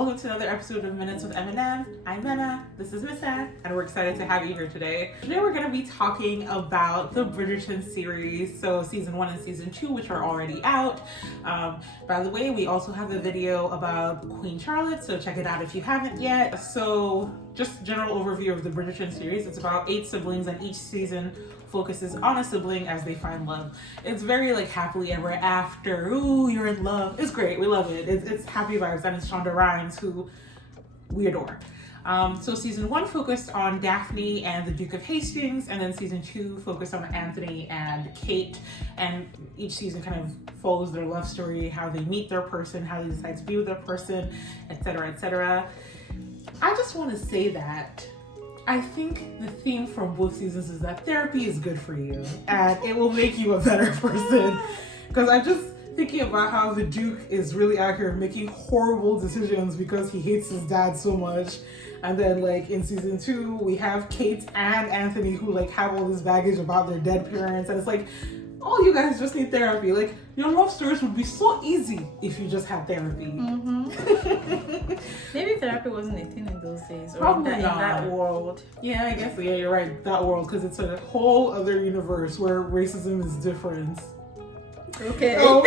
Welcome to another episode of Minutes with M&M. I'm Mena, this is Miss Ann, and we're excited to have you here today. Today we're going to be talking about the Bridgerton series, so season 1 and season 2, which are already out. By the way, we also have a video about Queen Charlotte, so check it out if you haven't yet. So just general overview of the Bridgerton series. It's about 8 siblings, and each season focuses on a sibling as they find love. It's very like happily ever after. Ooh, you're in love. It's great. We love it. It's happy vibes, and it's Shonda Rhimes, who we adore. So season 1 focused on Daphne and the Duke of Hastings, and then season 2 focused on Anthony and Kate, and each season kind of follows their love story, how they meet their person, how they decide to be with their person, etc., etc. I just want to say that I think the theme from both seasons is that therapy is good for you and it will make you a better person. Because I'm just thinking about how the Duke is really out here making horrible decisions because he hates his dad so much. And then like in season 2, we have Kate and Anthony who like have all this baggage about their dead parents. And it's like, oh, you guys just need therapy. Like, your love stories would be so easy if you just had therapy. Mm-hmm. Maybe therapy wasn't a thing in those days, or Probably in that world. Yeah, I guess. Yeah, you're right. That world, because it's a whole other universe where racism is different. Okay. No,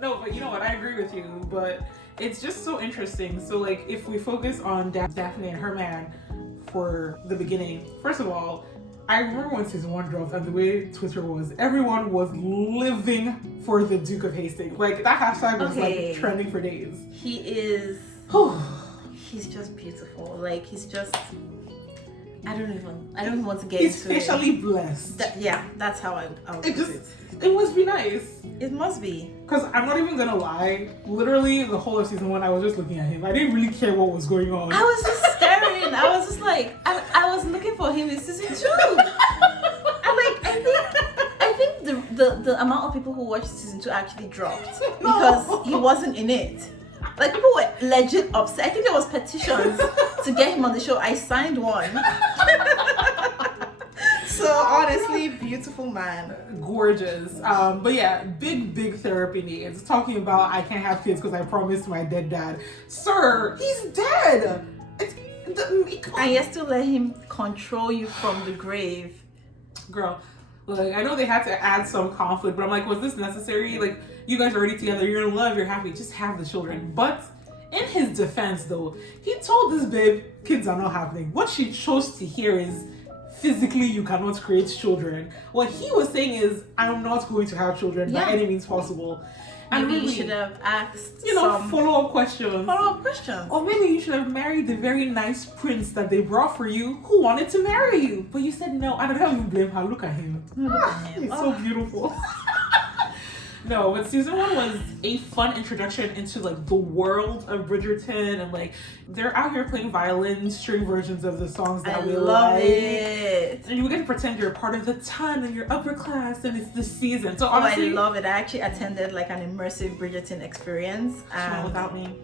no, but you know what? I agree with you. But it's just so interesting. So, like, if we focus on Daphne and her man for the beginning, first of all, I remember when season 1 dropped and the way Twitter was, everyone was living for the Duke of Hastings. Like, that hashtag was like trending for days. He is, he's just beautiful. Like, he's just, I don't even want to get He's into it. He's facially blessed. Yeah, that's how I would put it. It must be nice. It must be. Because I'm not even gonna lie, literally the whole of season 1, I was just looking at him. I didn't really care what was going on. I was just staring. I was just like, I was looking for him in season 2. I think the amount of people who watched season 2 actually dropped because he wasn't in it. Like, people were legit upset. I think there was petitions to get him on the show. I signed one. So honestly, beautiful man. Gorgeous. But yeah, big therapy needs. Talking about I can't have kids because I promised my dead dad. Sir, he's dead. And you still let him control you from the grave. Girl, like, I know they had to add some conflict, but I'm like, was this necessary? Like, you guys are already together, you're in love, you're happy, just have the children. But in his defense though, he told this babe, kids are not happening. What she chose to hear is, physically you cannot create children. What he was saying is, I'm not going to have children by any means possible. And maybe really, you should have asked follow-up questions. Follow-up questions. Or maybe you should have married the very nice prince that they brought for you who wanted to marry you. But you said no. I don't know how you blame her. Look at him. He's so beautiful. No, but season 1 was a fun introduction into like the world of Bridgerton, and like they're out here playing violin string versions of the songs that we love like. It. And you get to pretend you're part of the ton and you're upper class and it's the season. So honestly, I love it. I actually attended like an immersive Bridgerton experience. Without me.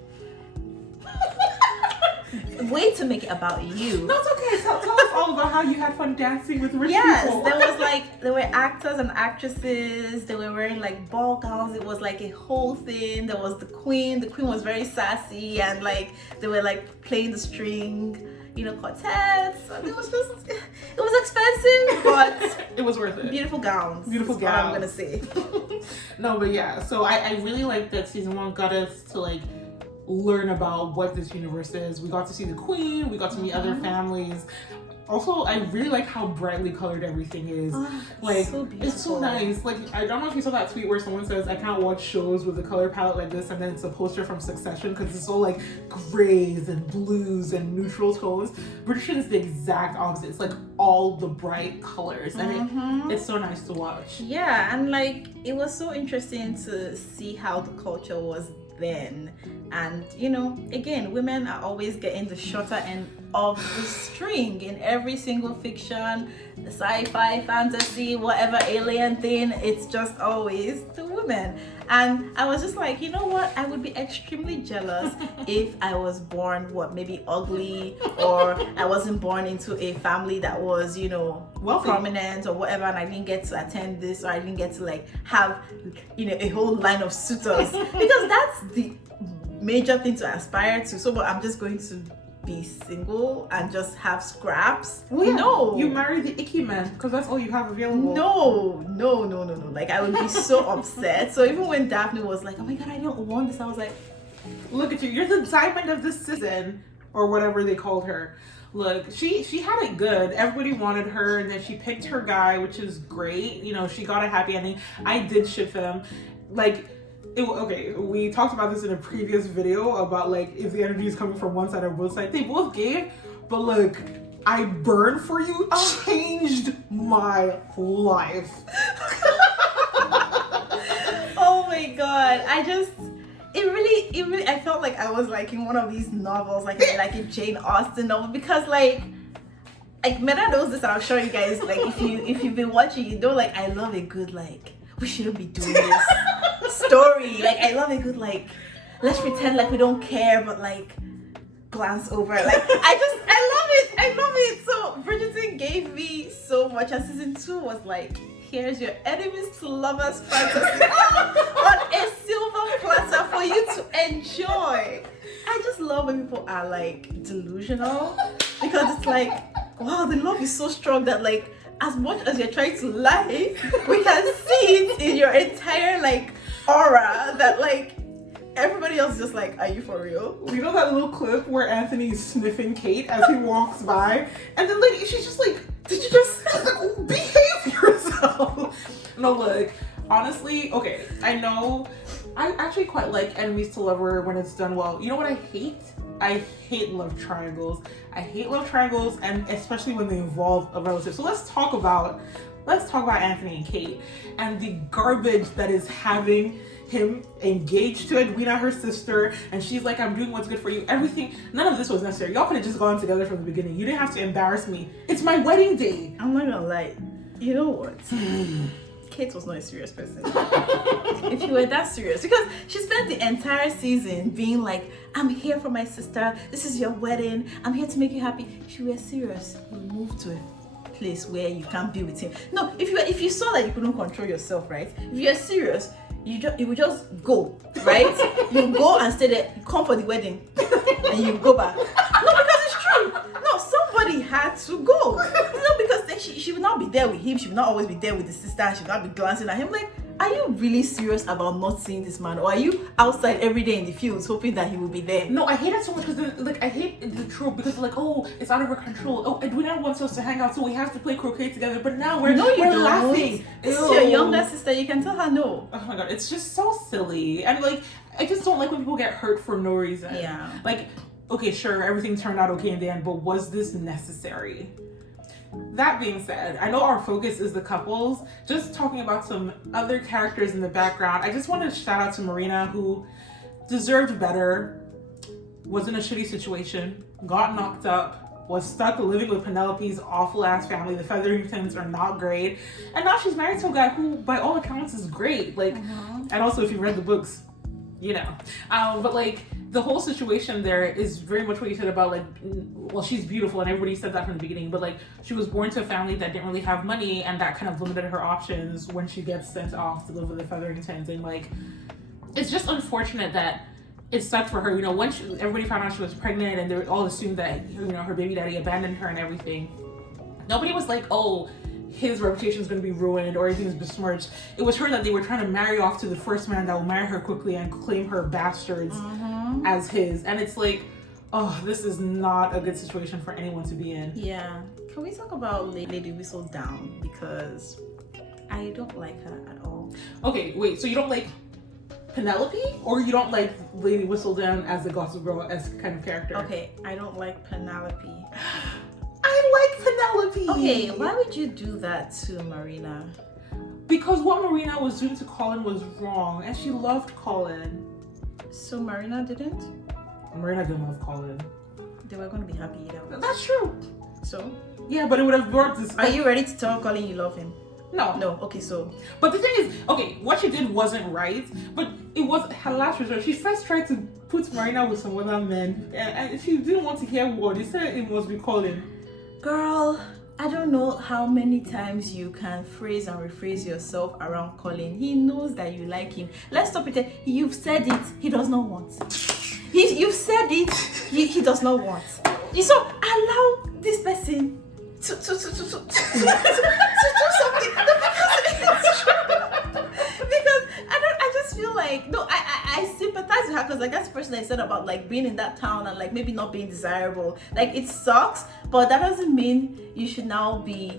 Way to make it about you. That's okay. Tell us all about how you had fun dancing with rich people. Yes, there were actors and actresses. They were wearing like ball gowns. It was like a whole thing. There was the queen. The queen was very sassy, and like they were like playing the string, quartets. And it was expensive, but it was worth it. Beautiful gowns. Beautiful is gowns. What I'm gonna say. No, but yeah. So I really like that season 1 got us to like learn about what this universe is. We got to see the queen, we got to meet other families. Also, I really like how brightly colored everything is. Like, so beautiful. It's so nice. Like, I don't know if you saw that tweet where someone says, I can't watch shows with a color palette like this, and then it's a poster from Succession because it's all like grays and blues and neutral tones. Bridgerton is the exact opposite. It's like all the bright colors, and it's so nice to watch. Yeah, and like it was so interesting to see how the culture was then. And again, women are always getting the shorter end of the string in every single fiction, the sci-fi, fantasy, whatever alien thing. It's just always the women. And I was just like, you know what, I would be extremely jealous if I was born maybe ugly, or I wasn't born into a family that was wealthy, prominent or whatever, and I didn't get to attend this, or I didn't get to like have a whole line of suitors, because that's the major thing to aspire to. So, but I'm just going to be single and just have scraps. Well, yeah, no, you marry the icky man because that's all you have available. No. Like, I would be so upset. So even when Daphne was like, oh my god, I don't want this, I was like, look at you, you're the diamond of the season, or whatever they called her. Look, she had it good. Everybody wanted her, and then she picked her guy, which is great. You know, she got a happy ending. I did ship them. Like, okay, we talked about this in a previous video about like if the energy is coming from one side or both sides. They both gave, but look, I burned for you changed my life. Oh my god, it really, I felt like I was like in one of these novels, like a Jane Austen novel, because like Meta knows this, and I'm sure you guys, like, if you've been watching, you know, like, I love a good, like, we shouldn't be doing this story. Like, I love a good, like, let's pretend like we don't care, but like glance over. Like, I love it. So Bridgerton gave me so much, and season 2 was like, here's your enemies to lovers fantasy on a silver platter for you to enjoy. I just love when people are like delusional, because it's like, wow, the love is so strong that like as much as you're trying to lie, we can see it in your entire like aura that like everybody else is just like, are you for real? You know that little clip where Anthony's sniffing Kate as he walks by, and then like she's just like, did you just like, behave yourself? No, look, honestly, okay, I know I actually quite like enemies to lover when it's done well. You know what I hate? I hate love triangles. I hate love triangles, and especially when they involve a relative. So let's talk about Anthony and Kate and the garbage that is having him engaged to Edwina, her sister, and she's like, I'm doing what's good for you. Everything, none of this was necessary. Y'all could have just gone together from the beginning. You didn't have to embarrass me. It's my wedding day. I'm not gonna lie. You know what? Kate was not a serious person. If you were that serious, because she spent the entire season being like, I'm here for my sister, this is your wedding, I'm here to make you happy. If you were serious, you move to a place where you can't be with him. No, if you saw that you couldn't control yourself, right? If you're serious, you would just go, right? You go and stay there, you come for the wedding, and you go back. No, because it's true. No, somebody had to go. No, because then she would not be there with him. She would not always be there with the sister. She would not be glancing at him. Like, are you really serious about not seeing this man, or are you outside every day in the fields hoping that he will be there? No, I hate it so much because like I hate the trope because like, oh, it's out of our control. Oh, Edwina wants us to hang out, so we have to play croquet together. But now we're laughing. This is your younger sister. You can tell her no. Oh my god, it's just so silly, and like I just don't like when people get hurt for no reason. Yeah. Like, okay, sure, everything turned out okay in the end, but was this necessary? That being said, I know our focus is the couples. Just talking about some other characters in the background, I just want to shout out to Marina, who deserved better, was in a shitty situation, got knocked up, was stuck living with Penelope's awful ass family. The Featheringtons are not great, and now she's married to a guy who, by all accounts, is great. Like, and also if you read the books, you know. But like, the whole situation there is very much what you said about like, well, she's beautiful and everybody said that from the beginning, but like, she was born to a family that didn't really have money, and that kind of limited her options when she gets sent off to live with the Featheringtons. And like, it's just unfortunate that it sucked for her. You know, when everybody found out she was pregnant, and they all assumed that, you know, her baby daddy abandoned her and everything, nobody was like, oh, his reputation is going to be ruined or anything's besmirched. It was her that they were trying to marry off to the first man that will marry her quickly and claim her bastards as his. And it's like, oh, this is not a good situation for anyone to be in. Yeah. Can we talk about Lady Whistledown? Because I don't like her at all. Okay, wait, so you don't like Penelope, or you don't like Lady Whistledown as a Gossip Girl-esque kind of character? Okay, I don't like Penelope. I like Penelope. Okay, why would you do that to Marina? Because what Marina was doing to Colin was wrong, and she loved Colin. So Marina didn't? Marina didn't love Colin. They were going to be happy either way. That's true. So? Yeah, but it would have brought this. Are you ready to tell Colin you love him? No. No, okay, so. But the thing is, okay, what she did wasn't right, but it was her last resort. She first tried to put Marina with some other men, and she didn't want to hear word. They said it must be Colin. Girl, I don't know how many times you can phrase and rephrase yourself around Colin. He knows that you like him. Let's stop it. You've said it. He does not want. You've said it. He does not want. So allow this person to do something. Because I just feel like no, I sympathize with her because like that's the first thing I said about like being in that town and like maybe not being desirable. Like it sucks, but that doesn't mean you should now be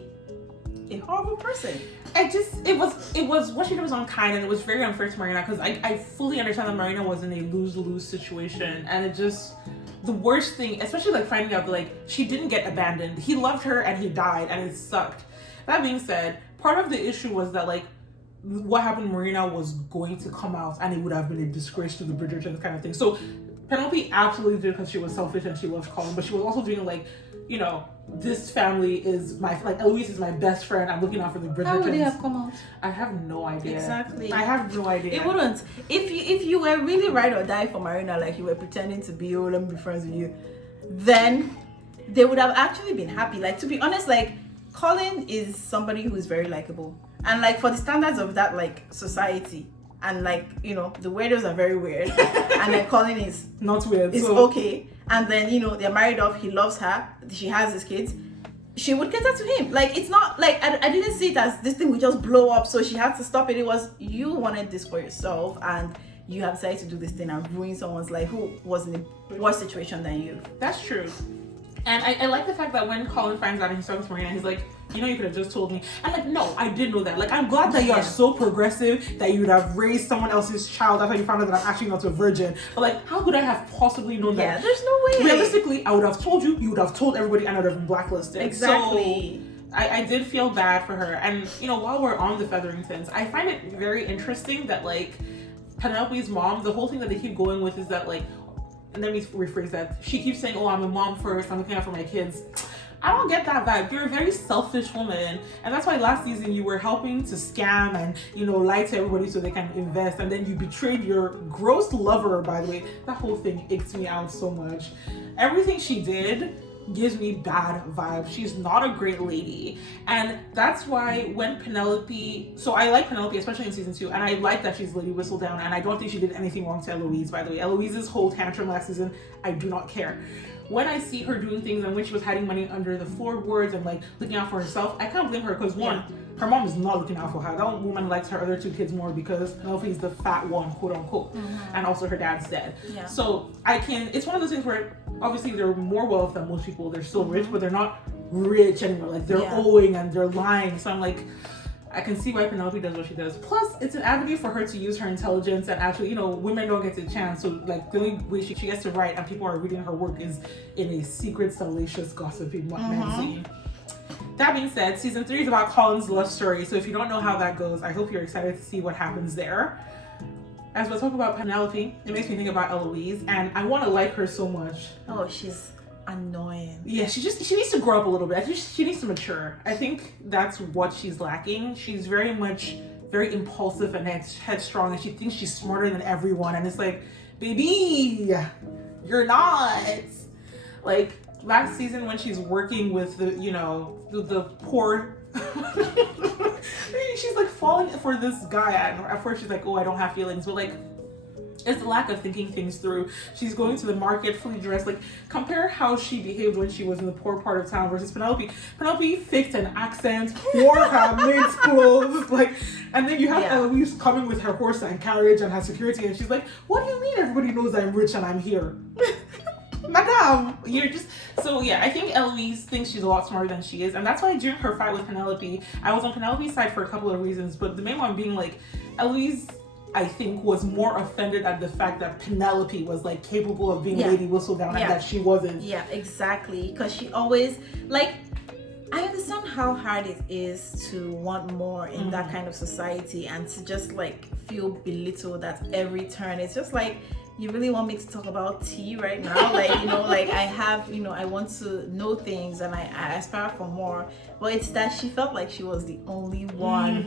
a horrible person. It was what she did was unkind, and it was very unfair to Marina because I fully understand that Marina was in a lose-lose situation, and it just the worst thing, especially like finding out that like she didn't get abandoned. He loved her and he died, and it sucked. That being said, part of the issue was that like what happened to Marina was going to come out, and it would have been a disgrace to the Bridgertons kind of thing. So Penelope absolutely did because she was selfish and she loved Colin, but she was also doing like, you know, this family is my, like, Eloise is my best friend. I'm looking out for the Bridgertons. How would they have come out? I have no idea. Exactly. I have no idea. It wouldn't. If you were really ride or die for Marina, like you were pretending to be, oh, let me be friends with you, then they would have actually been happy. Like, to be honest, like, Colin is somebody who is very likable. And, like, for the standards of that, like, society, and, like, you know, the weirdos are very weird. And then Colin is not weird. It's so okay. And then, you know, they're married off. He loves her. She has his kids. She would cater to him. Like, it's not like I didn't see it as this thing would just blow up, so she had to stop it. It was you wanted this for yourself, and you have decided to do this thing and ruin someone's life who was in a worse situation than you. That's true. And I like the fact that when Colin finds out and he's talking to Marina, he's like, you know, you could have just told me. And like, no, I did know that. Like, I'm glad that you are so progressive that you would have raised someone else's child after you found out that I'm actually not a virgin. But like, how could I have possibly known that? Yeah, there's no way. Realistically, I would have told you, you would have told everybody, and I would have been blacklisted. Exactly. So I did feel bad for her. And, you know, while we're on the Featheringtons, I find it very interesting that like Penelope's mom, the whole thing that they keep going with is that like, let me rephrase that. She keeps saying, oh, I'm a mom first, I'm looking out for my kids. I don't get that vibe. You're a very selfish woman. And that's why last season you were helping to scam and, you know, lie to everybody so they can invest. And then you betrayed your gross lover, by the way. That whole thing icks me out so much. Everything she did gives me bad vibes. She's not a great lady. And that's why when Penelope, so I like Penelope, especially in season 2, and I like that she's Lady Whistledown, and I don't think she did anything wrong to Eloise, by the way. Eloise's whole tantrum last season, I do not care. When I see her doing things and when she was hiding money under the floorboards and like looking out for herself, I can't blame her because one, her mom is not looking out for her. That woman likes her other 2 kids more because Penelope is the fat one, quote unquote, and also her dad's dead. Yeah. So it's one of those things where obviously they're more wealth than most people. They're still rich, but they're not rich anymore. Like they're owing and they're lying. So I'm like, I can see why Penelope does what she does. Plus, it's an avenue for her to use her intelligence and actually, you know, women don't get the chance. So, like, the only way she gets to write and people are reading her work is in a secret, salacious, gossiping magazine. That being said, season 3 is about Colin's love story. So if you don't know how that goes, I hope you're excited to see what happens there. As we talk about Penelope, it makes me think about Eloise, and I want to like her so much. Oh, she's annoying. Yeah, she needs to grow up a little bit. I think she needs to mature. I think that's what she's lacking. She's very impulsive and headstrong, and she thinks she's smarter than everyone. And it's like, baby, you're not. Like last season when she's working with the, you know, the poor. She's like falling for this guy. At first she's like, oh, I don't have feelings, but like, it's the lack of thinking things through. She's going to the market fully dressed. Like, compare how she behaved when she was in the poor part of town versus Penelope. Penelope faked an accent, wore her maid's clothes, like, and then you have Eloise coming with her horse and carriage and her security, and she's like, what do you mean everybody knows I'm rich and I'm here? Madam, you're just... So yeah, I think Eloise thinks she's a lot smarter than she is, and that's why during her fight with Penelope, I was on Penelope's side for a couple of reasons, but the main one being like, Eloise, I think, was more offended at the fact that Penelope was like capable of being Lady Whistledown and that she wasn't. Yeah, exactly. Because she always, like, I understand how hard it is to want more in that kind of society and to just like feel belittled at every turn. It's just like, you really want me to talk about tea right now? Like, you know, like I have, you know, I want to know things and I aspire for more. But it's that she felt like she was the only one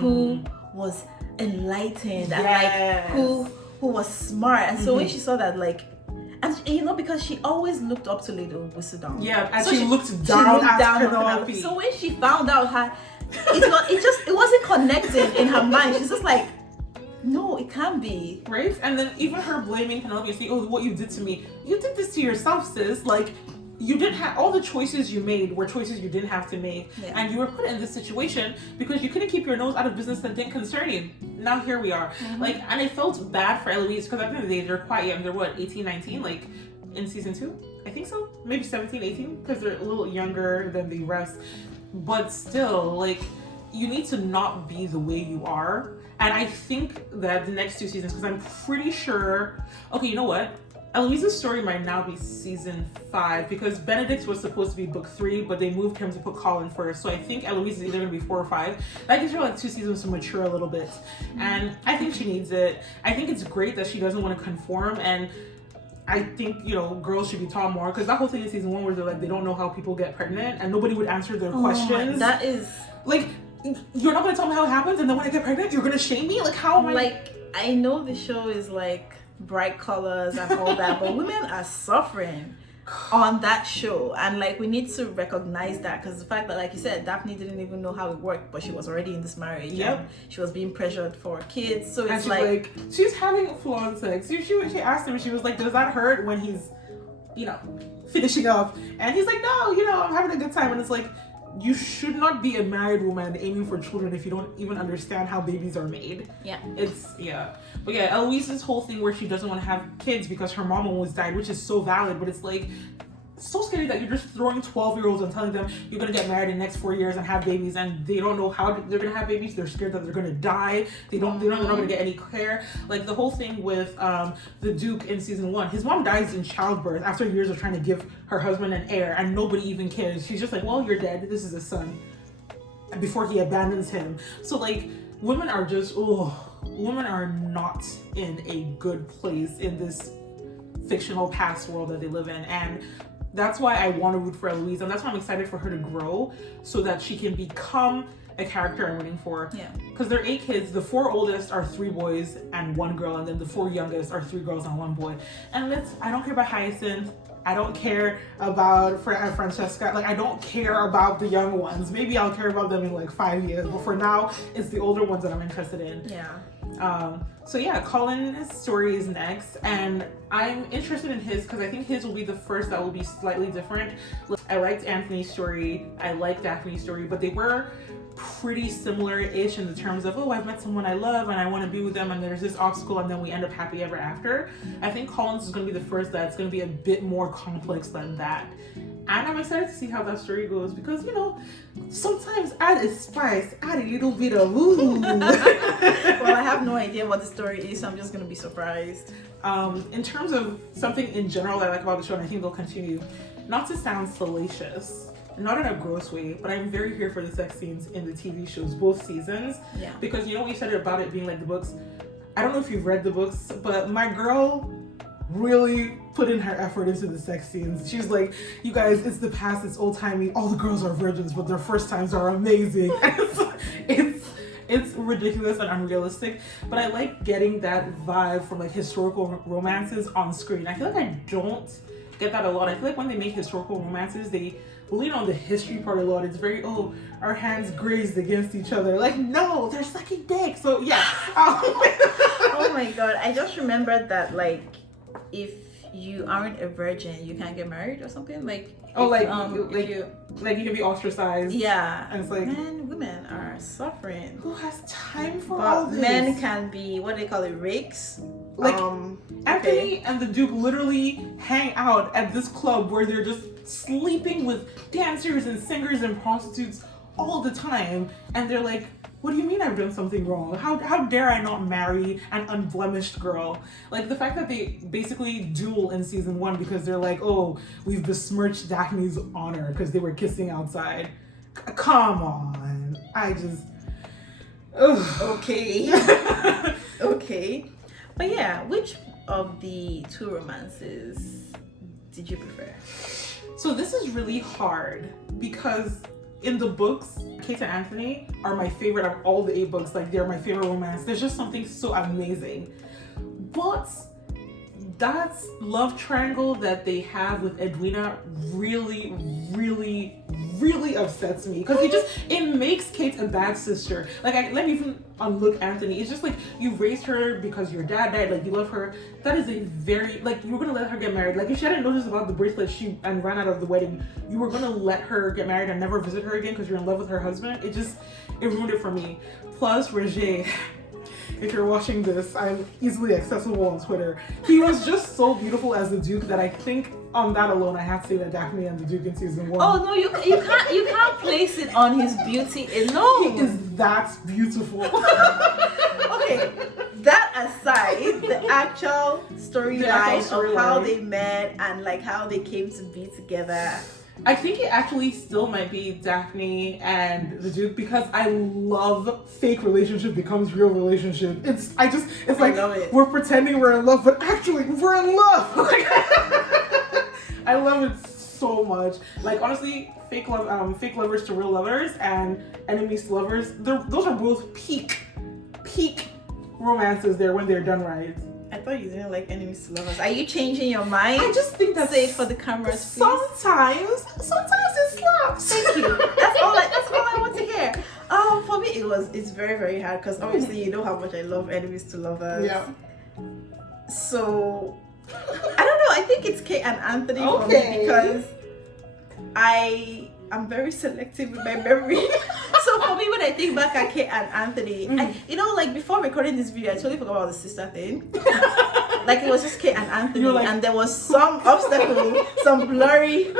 who was enlightened and like who was smart. And so when she saw that, like, and you know, because she always looked up to Lady Whistledown. Yeah, and so she looked down at Penelope. So when she found out her, it wasn't connecting in her mind. She's just like, No, it can't be. Right? And then even her blaming Penelope and saying, oh, what you did to me. You did this to yourself, sis. Like, you didn't have, all the choices you made were choices you didn't have to make. Yeah. And you were put in this situation because you couldn't keep your nose out of business that didn't concern you. Now here we are. Like, and I felt bad for Eloise because at the end of the day, they're quite young. They're what, 18, 19? Like, in season 2? I think so. Maybe 17, 18? Because they're a little younger than the rest. But still, like, you need to not be the way you are. And I think that the next 2 seasons, because I'm pretty sure, okay, you know what? Eloise's story might now be season 5 because Benedict was supposed to be book 3, but they moved him to put Colin first. So I think Eloise is either going to be 4 or 5. That gives her like 2 seasons to mature a little bit. And I think she needs it. I think it's great that she doesn't want to conform, and I think, you know, girls should be taught more, because that whole thing in season 1 where they're like, they don't know how people get pregnant and nobody would answer their questions. That is... Like, you're not going to tell me how it happens, and then when I get pregnant, you're going to shame me? Like, how am I... Like, I know the show is like bright colors and all that, but women are suffering on that show, and like we need to recognize that, because the fact that, like you said, Daphne didn't even know how it worked, but she was already in this marriage. Yep. She was being pressured for kids, so and it's she's like she's having full-on sex. She asked him, she was like, does that hurt when he's, you know, finishing up? And he's like, no, you know, I'm having a good time. And it's like, you should not be a married woman aiming for children if you don't even understand how babies are made. Yeah. But yeah, Eloise's whole thing where she doesn't want to have kids because her mom almost died, which is so valid, but it's like, so scary that you're just throwing 12-year-olds and telling them you're going to get married in the next 4 years and have babies, and they don't know how they're going to have babies. They're scared that they're going to die. They're not going to get any care. Like the whole thing with the Duke in season 1, his mom dies in childbirth after years of trying to give her husband an heir, and nobody even cares. She's just like, well, you're dead. This is a son. And before he abandons him. So like, women are just, women are not in a good place in this fictional past world that they live in. And that's why I want to root for Eloise, and that's why I'm excited for her to grow so that she can become a character I'm rooting for. Yeah. Because there are 8 kids. The 4 oldest are 3 boys and 1 girl, and then the 4 youngest are 3 girls and 1 boy. And I don't care about Hyacinth. I don't care about Francesca. Like, I don't care about the young ones. Maybe I'll care about them in like 5 years, but for now, it's the older ones that I'm interested in. Yeah. So yeah, Colin's story is next, and I'm interested in his because I think his will be the first that will be slightly different. I liked Anthony's story, I liked Daphne's story, but they were pretty similar-ish in the terms of, oh, I've met someone I love and I want to be with them, and there's this obstacle, and then we end up happy ever after. I think Colin's is going to be the first that's going to be a bit more complex than that. And I'm excited to see how that story goes because, you know, sometimes add a spice, add a little bit of ooh. Well, I have no idea what the story is, so I'm just going to be surprised. In terms of something in general that I like about the show, and I think they'll continue, not to sound salacious, not in a gross way, but I'm very here for the sex scenes in the TV shows, both seasons. Yeah. Because, you know, we said about it being like the books. I don't know if you've read the books, but my girl really put in her effort into the sex scenes. She's like, you guys, it's the past, it's old-timey, all the girls are virgins, but their first times are amazing. It's ridiculous and unrealistic, but I like getting that vibe from like historical romances on screen. I feel like I don't get that a lot. I feel like when they make historical romances, they lean on the history part a lot. It's very, oh, our hands grazed against each other. Like, no, they're sucking dick. So yeah. Oh my god, I just remembered that, like, if you aren't a virgin, you can't get married or something. Like, oh, if, you can be ostracized. Yeah. And it's like, man, women are suffering. who has time for But all this? men can be, what do they call it, rakes? Like, okay. Anthony and the Duke literally hang out at this club where they're just sleeping with dancers and singers and prostitutes all the time, and they're like, what do you mean I've done something wrong? How dare I not marry an unblemished girl? Like, the fact that they basically duel in season 1 because they're like, oh, we've besmirched Daphne's honor because they were kissing outside. Come on. I just... Ugh. Okay. Okay. But yeah, which of the 2 romances did you prefer? So this is really hard because in the books, Kate and Anthony are my favorite of all the 8 books. Like, they're my favorite romance. There's just something so amazing. But that love triangle that they have with Edwina really, really, really upsets me because it makes Kate a bad sister. Like, let me even unlook Anthony. It's just like, you raised her because your dad died, like you love her. That is a very, like, you were gonna let her get married. Like, if she hadn't noticed about the bracelet and ran out of the wedding, you were gonna let her get married and never visit her again because you're in love with her husband. It ruined it for me. Plus Roger. If you're watching this, I'm easily accessible on Twitter. He was just so beautiful as the Duke that I think on that alone I have to say that Daphne and the Duke in season 1. Oh no, you can't place it on his beauty alone. He is that beautiful. Okay, that aside, the actual storyline of how they met and like how they came to be together. I think it actually still might be Daphne and the Duke because I love fake relationship becomes real relationship. It's like we're pretending we're in love, but actually we're in love. Like, I love it so much. Like, honestly, fake lovers to real lovers and enemies to lovers. Those are both peak romances there when they're done right. I thought you didn't like enemies to lovers. Are you changing your mind? I just think that's say it for the cameras. Sometimes it slaps. Thank you. That's all I want to hear. For me it's very, very hard because obviously you know how much I love enemies to lovers. Yeah. So I don't know. I think it's Kate and Anthony for me because I'm very selective with my memory. So for me, when I think back at Kate and Anthony, like before recording this video, I totally forgot about the sister thing. Like, it was just Kate and Anthony, and there was some obstacle, some blurry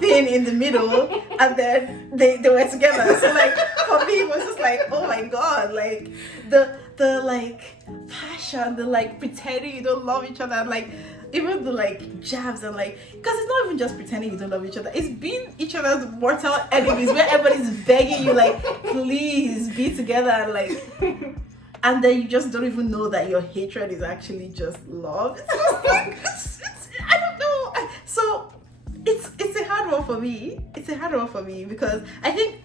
thing in the middle, and then they were together. So like for me, it was just like, oh my god, like the like passion, the like pretending you don't love each other, and like even the like jabs and like, because it's not even just pretending you don't love each other, it's being each other's mortal enemies where everybody's begging you like, please be together, and like, and then you just don't even know that your hatred is actually just love. It's just like, I don't know. So it's a hard one for me. It's a hard one for me because I think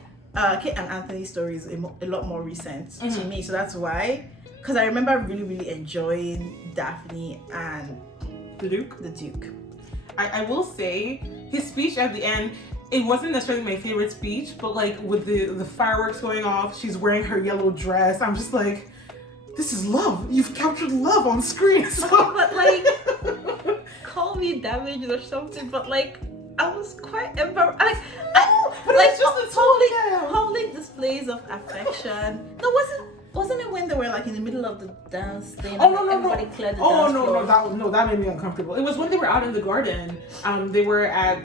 Kate and Anthony's story is a lot more recent to me, so that's why. Because I remember really, really enjoying Daphne and the Duke. I will say his speech at the end, it wasn't necessarily my favorite speech, but like with the fireworks going off, she's wearing her yellow dress. I'm just like, this is love. You've captured love on screen. So. But like, call me damaged or something, but like, I was quite embarrassed. Like, but like it's just the public displays of affection. No, wasn't it when they were like in the middle of the dance thing? Oh no, everybody cleared the dance floor? That made me uncomfortable. It was when they were out in the garden. They were at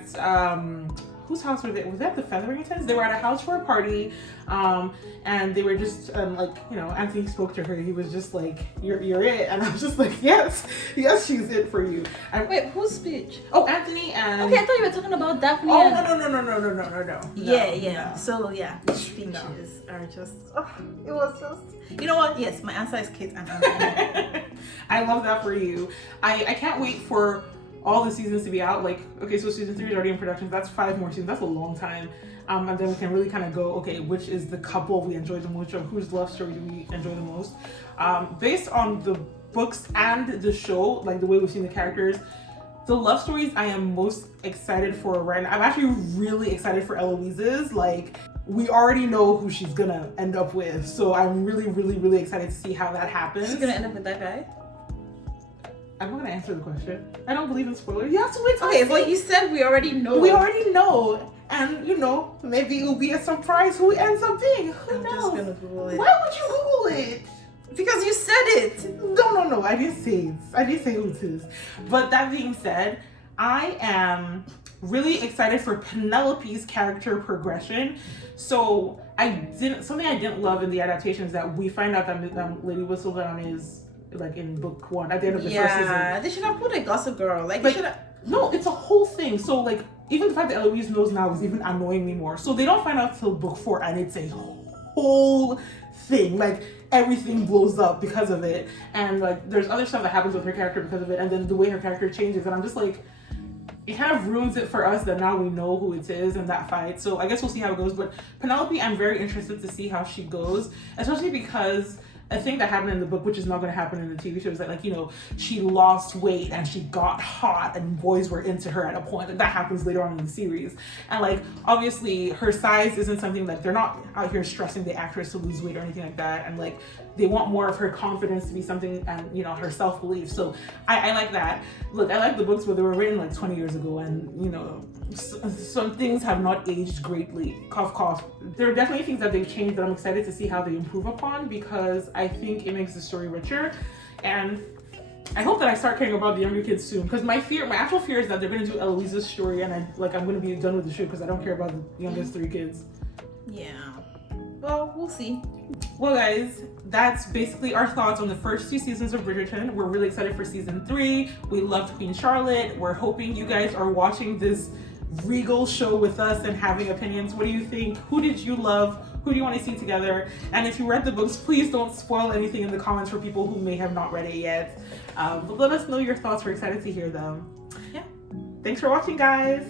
whose house were they? Was that the Featheringtons? They were at a house for a party, and they were just like, Anthony spoke to her. He was just like, "You're it," and I was just like, "Yes, she's it for you." Wait, whose speech? Oh, Anthony and. Okay, I thought you were talking about Daphne. Oh no. Yeah. So yeah, speeches are just. It was just. You know what? Yes, my answer is Kate and Anthony. I love that for you. I can't wait for all the seasons to be out. Like, okay, so season 3 is already in production. That's 5 more seasons. That's a long time. And then we can really kind of go, okay, which is the couple we enjoy the most, or whose love story do we enjoy the most? Based on the books and the show, like the way we've seen the characters, the love stories I am most excited for right now. I'm actually really excited for Eloise's. Like, we already know who she's gonna end up with. So I'm really, really, really excited to see how that happens. She's gonna end up with that guy? I'm not gonna answer the question. I don't believe in spoilers. You have to wait till Okay, but you said we already know. We already know. And maybe it'll be a surprise who it ends up being. Who knows? Just gonna Google it. Why would you Google it? Because you said it. No. I didn't say it. I didn't say who it is. But that being said, I am really excited for Penelope's character progression. So something I didn't love in the adaptation is that we find out that Lady Whistledown is like in book 1 at the end of the first season. Yeah, they should have put a Gossip Girl. Like they should have. No, it's a whole thing. So like, even the fact that Eloise knows now is even annoying me more. So they don't find out till book 4, and it's a whole thing. Like, everything blows up because of it, and like there's other stuff that happens with her character because of it, and then the way her character changes, and I'm just like, it kind of ruins it for us that now we know who it is in that fight. So I guess we'll see how it goes. But Penelope, I'm very interested to see how she goes, especially because a thing that happened in the book, which is not going to happen in the TV show, is that, like, you know, she lost weight and she got hot and boys were into her at a point. Like, that happens later on in the series. And, like, obviously her size isn't something, like, they're not out here stressing the actress to lose weight or anything like that. And, like, they want more of her confidence to be something, and, you know, her self-belief. So I like that. Look, I like the books, but they were written like 20 years ago, and, you know, some things have not aged greatly. Cough, cough. There are definitely things that they've changed that I'm excited to see how they improve upon, because I think it makes the story richer. And I hope that I start caring about the younger kids soon, because my actual fear is that they're going to do Eloise's story and I'm going to be done with the show because I don't care about the youngest 3 kids. Yeah. Well, we'll see. Well, guys, that's basically our thoughts on the first 2 seasons of Bridgerton. We're really excited for season 3. We loved Queen Charlotte. We're hoping you guys are watching this regal show with us and having opinions. What do you think? Who did you love? Who do you want to see together? And if you read the books, please don't spoil anything in the comments for people who may have not read it yet. But let us know your thoughts. We're excited to hear them. Yeah. Thanks for watching, guys.